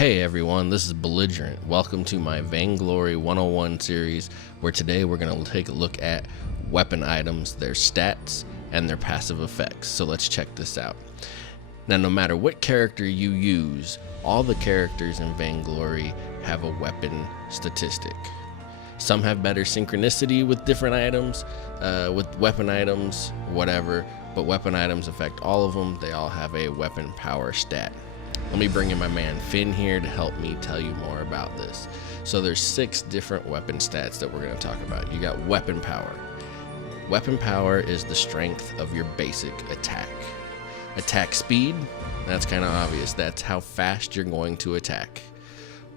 Hey everyone, this is Belligerent. Welcome to my Vainglory 101 series, where today we're going to take a look at weapon items, their stats, and their passive effects. So let's check this out. Now, no matter what character you use, all the characters in Vainglory have a weapon statistic. Some have better synchronicity with different items, with weapon items, whatever, but weapon items affect all of them. They all have a weapon power stat. Let me bring in my man Finn here to help me tell you more about this. So there's 6 different weapon stats that we're going to talk about. You got weapon power. Weapon power is the strength of your basic attack. Attack speed, that's kind of obvious. That's how fast you're going to attack.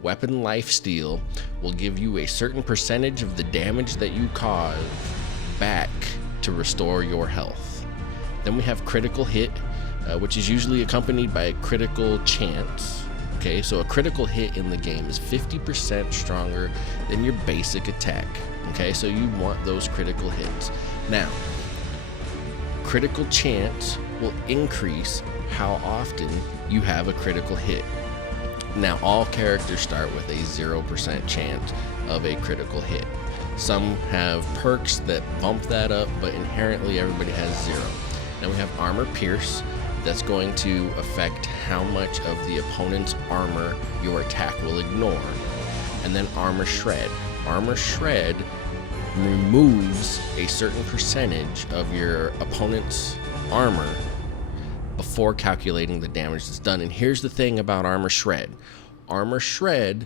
Weapon life steal will give you a certain percentage of the damage that you cause back to restore your health. Then we have critical hit, which is usually accompanied by a critical chance. Okay, so a critical hit in the game is 50% stronger than your basic attack. Okay, so you want those critical hits. Now, critical chance will increase how often you have a critical hit. Now, all characters start with a 0% chance of a critical hit. Some have perks that bump that up, but inherently everybody has 0. Now we have armor pierce. That's going to affect how much of the opponent's armor your attack will ignore. And then armor shred. Armor shred removes a certain percentage of your opponent's armor before calculating the damage that's done. And here's the thing about armor shred. Armor shred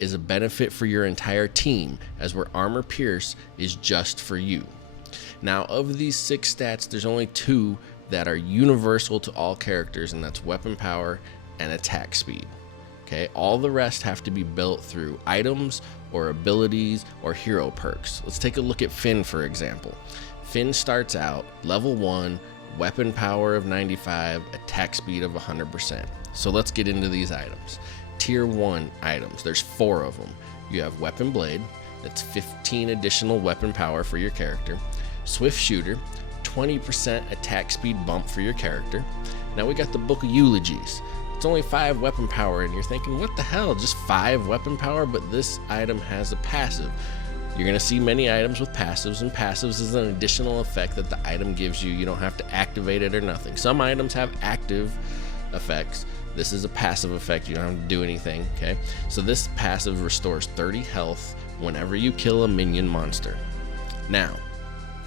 is a benefit for your entire team, as where armor pierce is just for you. Now, of these 6 stats, there's only 2 that are universal to all characters, and that's weapon power and attack speed. Okay, all the rest have to be built through items or abilities or hero perks. Let's take a look at Finn, for example. Finn starts out level 1, weapon power of 95, attack speed of 100%. So let's get into these items. Tier 1 items, there's 4 of them. You have weapon blade, that's 15 additional weapon power for your character. Swift shooter, 20% attack speed bump for your character. Now we got the Book of Eulogies. It's only 5 weapon power, and you're thinking, what the hell, just 5 weapon power? But this item has a passive. You're going to see many items with passives, and passives is an additional effect that the item gives you. You don't have to activate it or nothing. Some items have active effects. This is a passive effect. You don't have to do anything, okay? So this passive restores 30 health whenever you kill a minion monster. Now,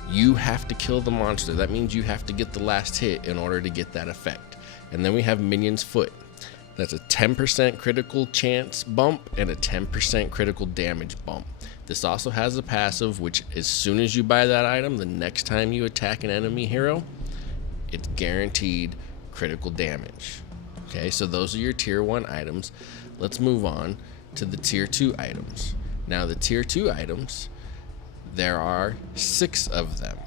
you have to kill the monster. That means you have to get the last hit in order to get that effect. And then we have Minion's Foot. That's a 10% critical chance bump and a 10% critical damage bump. This also has a passive, which as soon as you buy that item, the next time you attack an enemy hero, it's guaranteed critical damage. Okay, so those are your tier 1 items. Let's move on to the tier 2 items. Now the tier 2 items, there are 6 of them.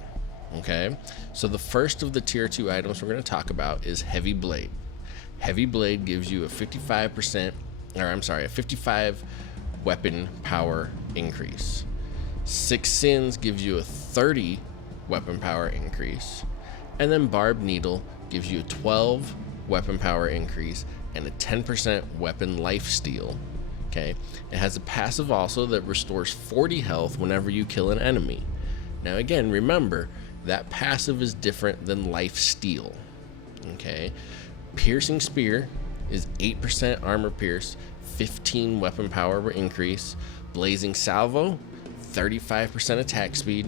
Okay, so the first of the tier 2 items we're going to talk about is Heavy Blade. Heavy Blade gives you a 55 weapon power increase. 6 Sins gives you a 30 weapon power increase. And then Barbed Needle gives you a 12 weapon power increase and a 10% weapon life steal. Okay, it has a passive also that restores 40 health whenever you kill an enemy. Now again, remember that passive is different than life steal. Okay, Piercing Spear is 8% armor pierce, 15 weapon power increase. Blazing Salvo, 35% attack speed.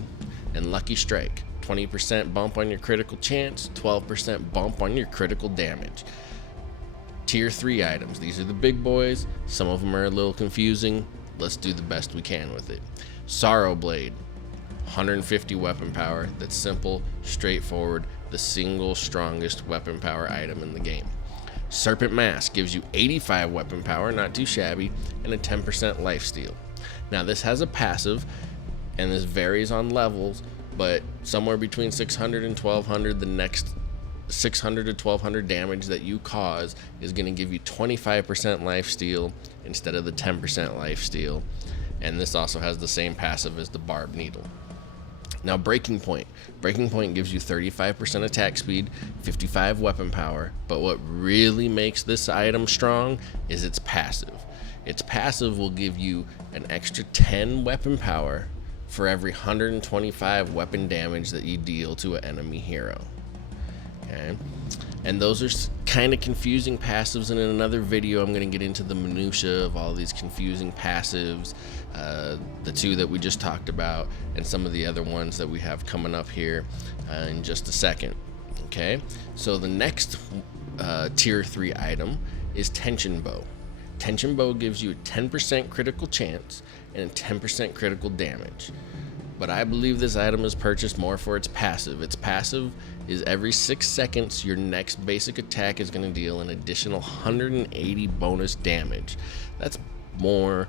And Lucky Strike, 20% bump on your critical chance, 12% bump on your critical damage. Tier 3 items, these are the big boys. Some of them are a little confusing. Let's do the best we can with it. Sorrow Blade, 150 weapon power. That's simple, straightforward, the single strongest weapon power item in the game. Serpent Mask gives you 85 weapon power, not too shabby, and a 10% life steal. Now this has a passive, and this varies on levels, but somewhere between 600 and 1200, the next 600 to 1200 damage that you cause is going to give you 25% life steal instead of the 10% life steal. And this also has the same passive as the Barbed Needle. Now Breaking Point. Breaking Point gives you 35% attack speed, 55 weapon power, but what really makes this item strong is its passive. Its passive will give you an extra 10 weapon power for every 125 weapon damage that you deal to an enemy hero. Okay, and those are kind of confusing passives, and in another video I'm going to get into the minutia of all these confusing passives, the two that we just talked about and some of the other ones that we have coming up here in just a second. Okay, so the next tier 3 item is Tension Bow. Tension Bow gives you a 10% critical chance and a 10% critical damage. But I believe this item is purchased more for its passive. Its passive is every 6 seconds, your next basic attack is going to deal an additional 180 bonus damage. That's more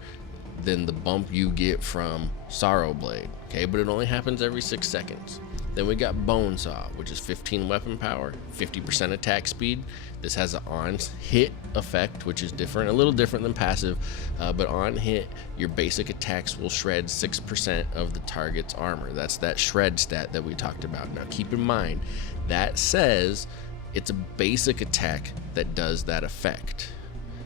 than the bump you get from Sorrow Blade, okay? But it only happens every 6 seconds. Then we got Bone Saw, which is 15 weapon power, 50% attack speed. This has an on-hit effect, which is different, a little different than passive, but on hit, your basic attacks will shred 6% of the target's armor. That's that shred stat that we talked about. Now keep in mind, that says it's a basic attack that does that effect.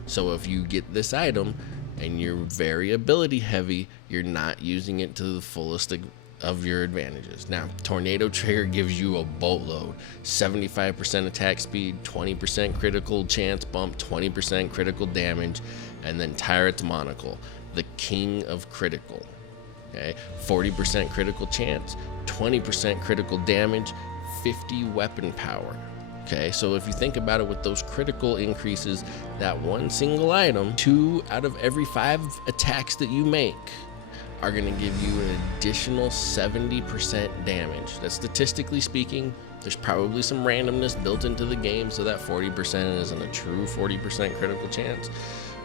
So if you get this item and you're very ability heavy, you're not using it to the fullest of your advantages. Now, Tornado Trigger gives you a boatload. 75% attack speed, 20% critical chance bump, 20% critical damage, and then Tyrant's Monocle, the king of critical. Okay, 40% critical chance, 20% critical damage, 50 weapon power. Okay, so if you think about it, with those critical increases, that one single item, 2 out of every 5 attacks that you make are going to give you an additional 70% damage. That's statistically speaking. There's probably some randomness built into the game, so that 40% isn't a true 40% critical chance.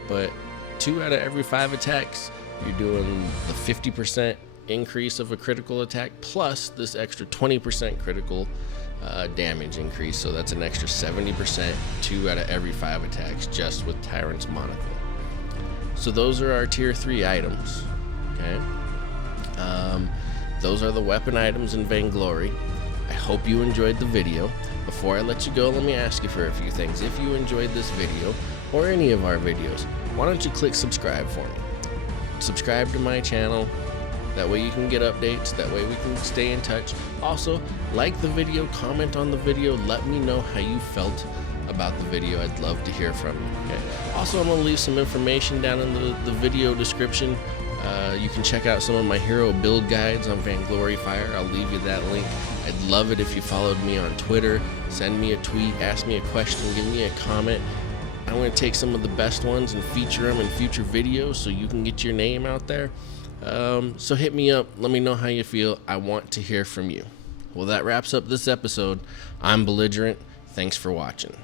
But 2 out of every 5 attacks, you're doing the 50% increase of a critical attack plus this extra 20% critical damage increase. So that's an extra 70%, 2 out of every 5 attacks just with Tyrant's Monocle. So those are our tier 3 items. Okay, those are the weapon items in Vainglory. I hope you enjoyed the video. Before I let you go, let me ask you for a few things. If you enjoyed this video or any of our videos, why don't you click subscribe for me? Subscribe to my channel. That way you can get updates. That way we can stay in touch. Also, like the video, comment on the video. Let me know how you felt about the video. I'd love to hear from you. Okay? Also, I'm going to leave some information down in the video description. You can check out some of my hero build guides on Vainglory Fire. I'll leave you that link. I'd love it if you followed me on Twitter. Send me a tweet, ask me a question, give me a comment. I'm going to take some of the best ones and feature them in future videos so you can get your name out there. So hit me up. Let me know how you feel. I want to hear from you. Well, that wraps up this episode. I'm Belligerent. Thanks for watching.